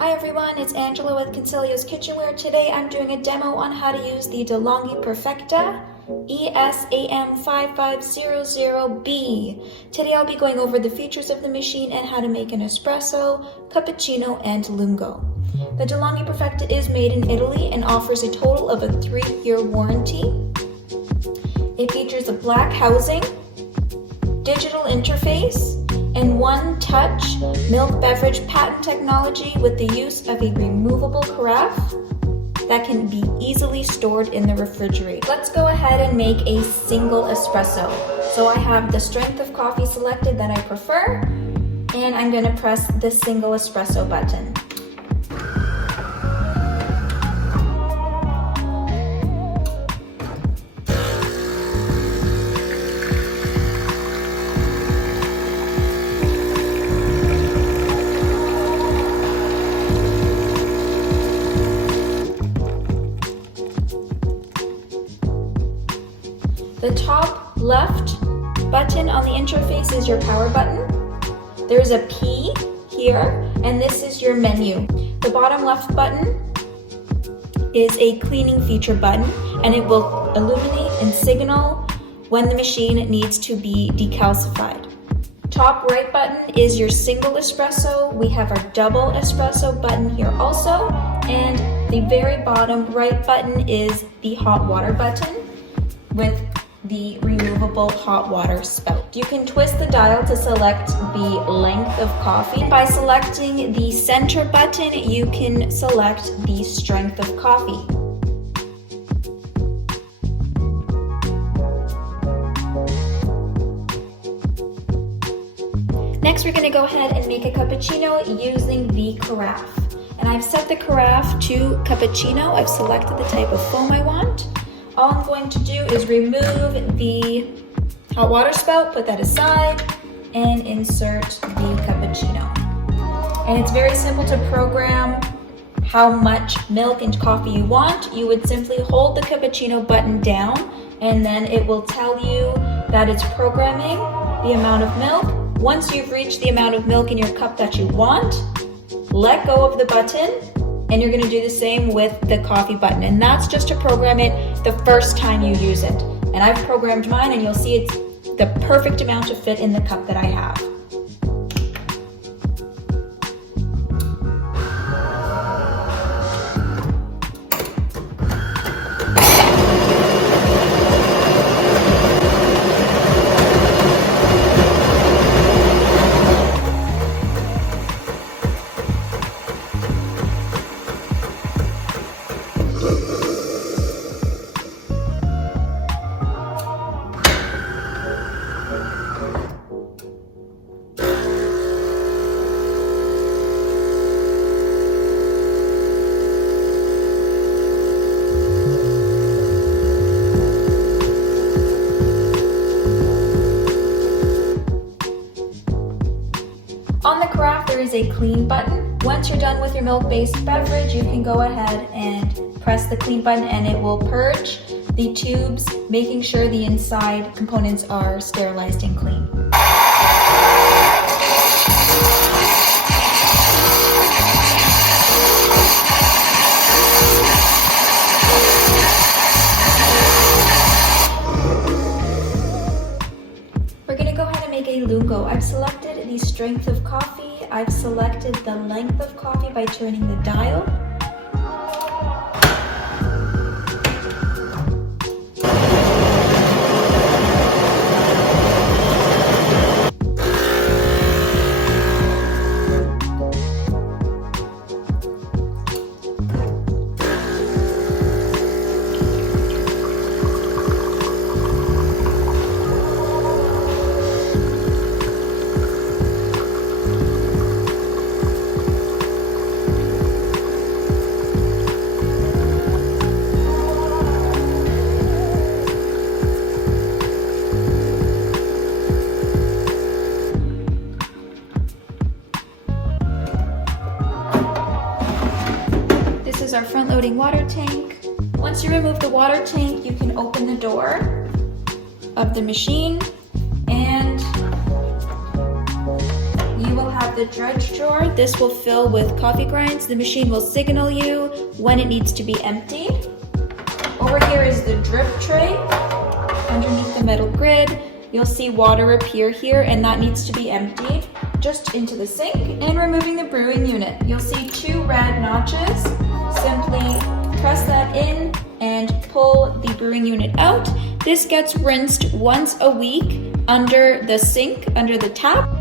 Hi everyone, it's Angela with Consiglioskitchenware. Today I'm doing a demo on how to use the DeLonghi Perfecta ESAM 5500B. Today I'll be going over the features of the machine and how to make an espresso, cappuccino, and lungo. The DeLonghi Perfecta is made in Italy and offers a total of a 3-year warranty. It features a black housing, digital interface, and one-touch milk beverage patent technology with the use of a removable carafe that can be easily stored in the refrigerator. Let's go ahead and make a single espresso. So I have the strength of coffee selected that I prefer, and I'm going to press the single espresso button. The top left button on the interface is your power button. There's a P here, and this is your menu. The bottom left button is a cleaning feature button, and it will illuminate and signal when the machine needs to be decalcified. Top right button is your single espresso. We have our double espresso button here also, and the very bottom right button is the hot water button with the removable hot water spout. You can twist the dial to select the length of coffee. By selecting the center button, you can select the strength of coffee. Next, we're going to go ahead and make a cappuccino using the carafe. And I've set the carafe to cappuccino. I've selected the type of foam I want. All I'm going to do is remove the hot water spout, put that aside, and insert the cappuccino. And it's very simple to program how much milk and coffee you want. You would simply hold the cappuccino button down, and then it will tell you that it's programming the amount of milk. Once you've reached the amount of milk in your cup that you want, let go of the button, and you're going to do the same with the coffee button. And that's just to program it the first time you use it. And I've programmed mine, and you'll see it's the perfect amount to fit in the cup that I have. On the carafe, there is a clean button. Once you're done with your milk-based beverage, you can go ahead and press the clean button, and it will purge the tubes, making sure the inside components are sterilized and clean. We're going to go ahead and make a lungo. I've selected the strength of coffee. I've selected the length of coffee by turning the dial. is our front-loading water tank. Once you remove the water tank, you can open the door of the machine and you will have the dredge drawer. This will fill with coffee grinds. The machine will signal you when it needs to be emptied. Over here is the drip tray. Underneath the metal grid, you'll see water appear here, and that needs to be emptied just into the sink. And removing the brewing unit, you'll see 2 red notches. Simply press that in and pull the brewing unit out. This gets rinsed once a week under the sink, under the tap.